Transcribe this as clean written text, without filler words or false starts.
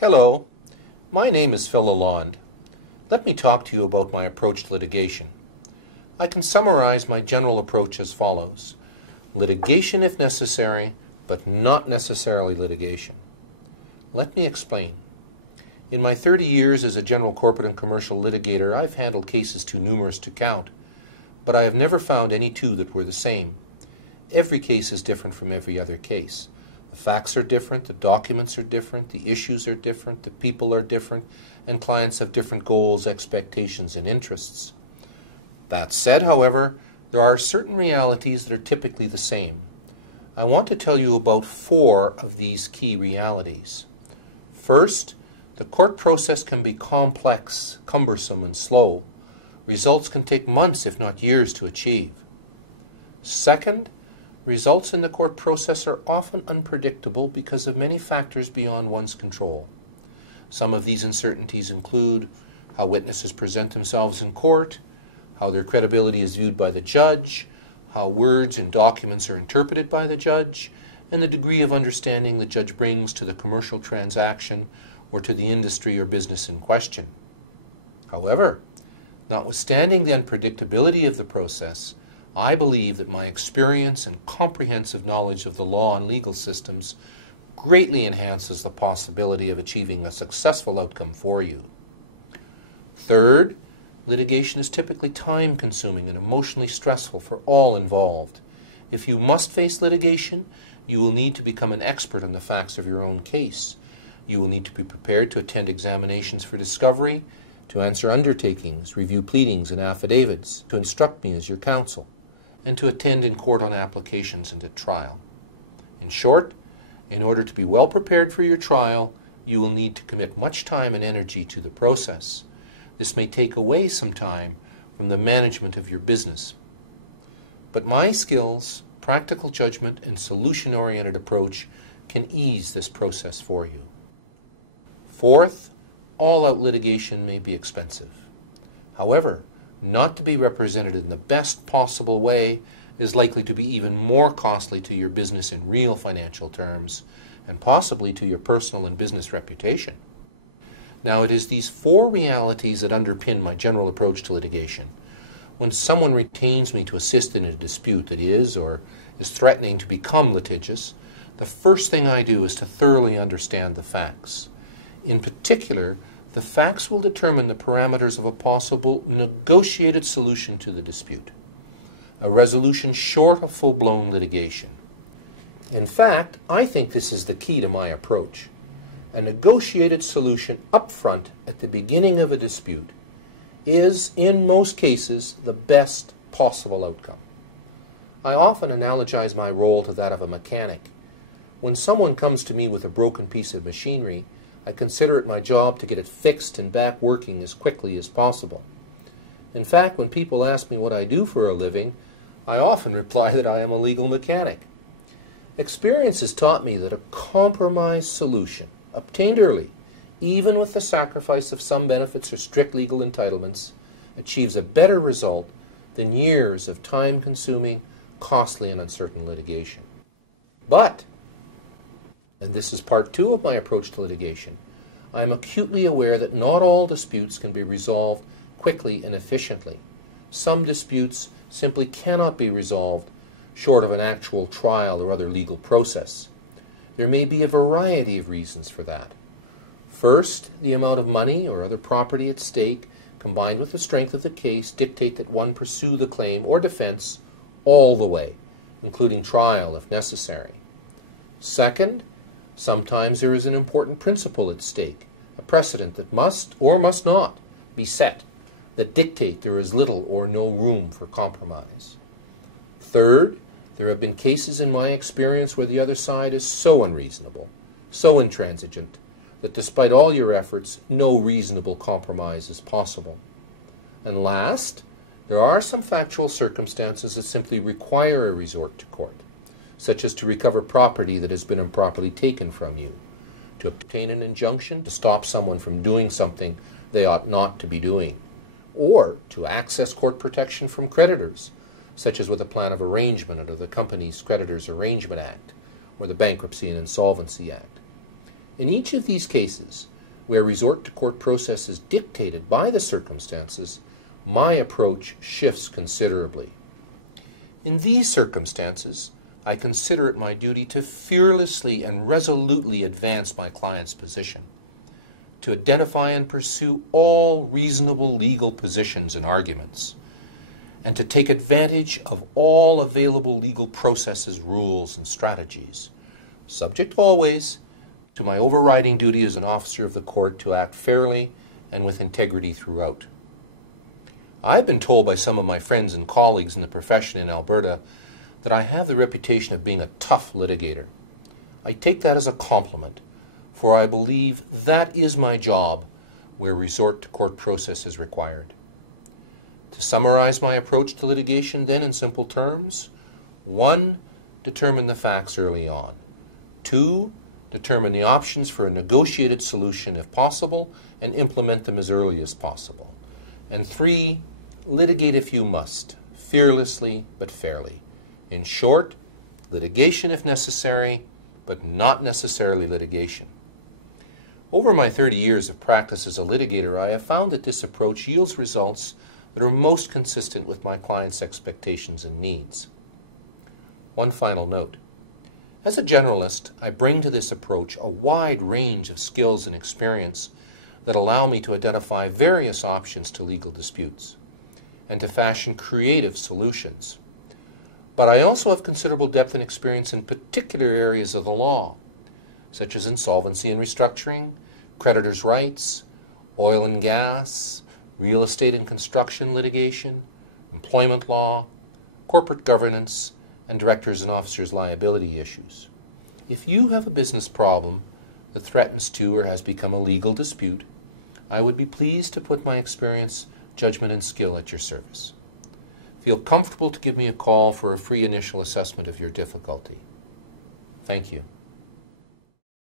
Hello, my name is Phil Lalonde. Let me talk to you about my approach to litigation. I can summarize my general approach as follows. Litigation if necessary, but not necessarily litigation. Let me explain. In my 30 years as a general corporate and commercial litigator, I've handled cases too numerous to count, but I have never found any two that were the same. Every case is different from every other case. The facts are different, the documents are different, the issues are different, the people are different, and clients have different goals, expectations, and interests. That said, however, there are certain realities that are typically the same. I want to tell you about 4 of these key realities. First, the court process can be complex, cumbersome, and slow. Results can take months, if not years, to achieve. Second, results in the court process are often unpredictable because of many factors beyond one's control. Some of these uncertainties include how witnesses present themselves in court, how their credibility is viewed by the judge, how words and documents are interpreted by the judge, and the degree of understanding the judge brings to the commercial transaction or to the industry or business in question. However, notwithstanding the unpredictability of the process, I believe that my experience and comprehensive knowledge of the law and legal systems greatly enhances the possibility of achieving a successful outcome for you. Third, litigation is typically time-consuming and emotionally stressful for all involved. If you must face litigation, you will need to become an expert on the facts of your own case. You will need to be prepared to attend examinations for discovery, to answer undertakings, review pleadings and affidavits, to instruct me as your counsel, and to attend in court on applications and at trial. In short, in order to be well prepared for your trial, you will need to commit much time and energy to the process. This may take away some time from the management of your business. But my skills, practical judgment, and solution-oriented approach can ease this process for you. Fourth, all-out litigation may be expensive. However, not to be represented in the best possible way is likely to be even more costly to your business in real financial terms, and possibly to your personal and business reputation. Now, it is these 4 realities that underpin my general approach to litigation. When someone retains me to assist in a dispute that is or is threatening to become litigious, the first thing I do is to thoroughly understand the facts. In particular, the facts will determine the parameters of a possible negotiated solution to the dispute, a resolution short of full-blown litigation. In fact, I think this is the key to my approach. A negotiated solution up front at the beginning of a dispute is, in most cases, the best possible outcome. I often analogize my role to that of a mechanic. When someone comes to me with a broken piece of machinery, I consider it my job to get it fixed and back working as quickly as possible. In fact, when people ask me what I do for a living, I often reply that I am a legal mechanic. Experience has taught me that a compromise solution, obtained early, even with the sacrifice of some benefits or strict legal entitlements, achieves a better result than years of time-consuming, costly, and uncertain litigation. But, and this is part 2 of my approach to litigation, I am acutely aware that not all disputes can be resolved quickly and efficiently. Some disputes simply cannot be resolved short of an actual trial or other legal process. There may be a variety of reasons for that. First, the amount of money or other property at stake, combined with the strength of the case, dictate that one pursue the claim or defense all the way, including trial if necessary. Second, sometimes there is an important principle at stake, a precedent that must or must not be set, that dictate there is little or no room for compromise. Third, there have been cases in my experience where the other side is so unreasonable, so intransigent, that despite all your efforts, no reasonable compromise is possible. And last, there are some factual circumstances that simply require a resort to court, such as to recover property that has been improperly taken from you, to obtain an injunction to stop someone from doing something they ought not to be doing, or to access court protection from creditors, such as with a plan of arrangement under the Companies Creditors Arrangement Act or the Bankruptcy and Insolvency Act. In each of these cases, where resort to court process is dictated by the circumstances, my approach shifts considerably. In these circumstances, I consider it my duty to fearlessly and resolutely advance my client's position, to identify and pursue all reasonable legal positions and arguments, and to take advantage of all available legal processes, rules, and strategies, subject always to my overriding duty as an officer of the court to act fairly and with integrity throughout. I've been told by some of my friends and colleagues in the profession in Alberta that I have the reputation of being a tough litigator. I take that as a compliment, for I believe that is my job where resort to court process is required. To summarize my approach to litigation then in simple terms: 1. Determine the facts early on. 2. Determine the options for a negotiated solution if possible and implement them as early as possible. And 3. Litigate if you must, fearlessly but fairly. In short, litigation if necessary, but not necessarily litigation. Over my 30 years of practice as a litigator, I have found that this approach yields results that are most consistent with my clients' expectations and needs. One final note. As a generalist, I bring to this approach a wide range of skills and experience that allow me to identify various options to legal disputes and to fashion creative solutions. But I also have considerable depth and experience in particular areas of the law, such as insolvency and restructuring, creditors' rights, oil and gas, real estate and construction litigation, employment law, corporate governance, and directors' and officers' liability issues. If you have a business problem that threatens to or has become a legal dispute, I would be pleased to put my experience, judgment, and skill at your service. Feel comfortable to give me a call for a free initial assessment of your difficulty. Thank you.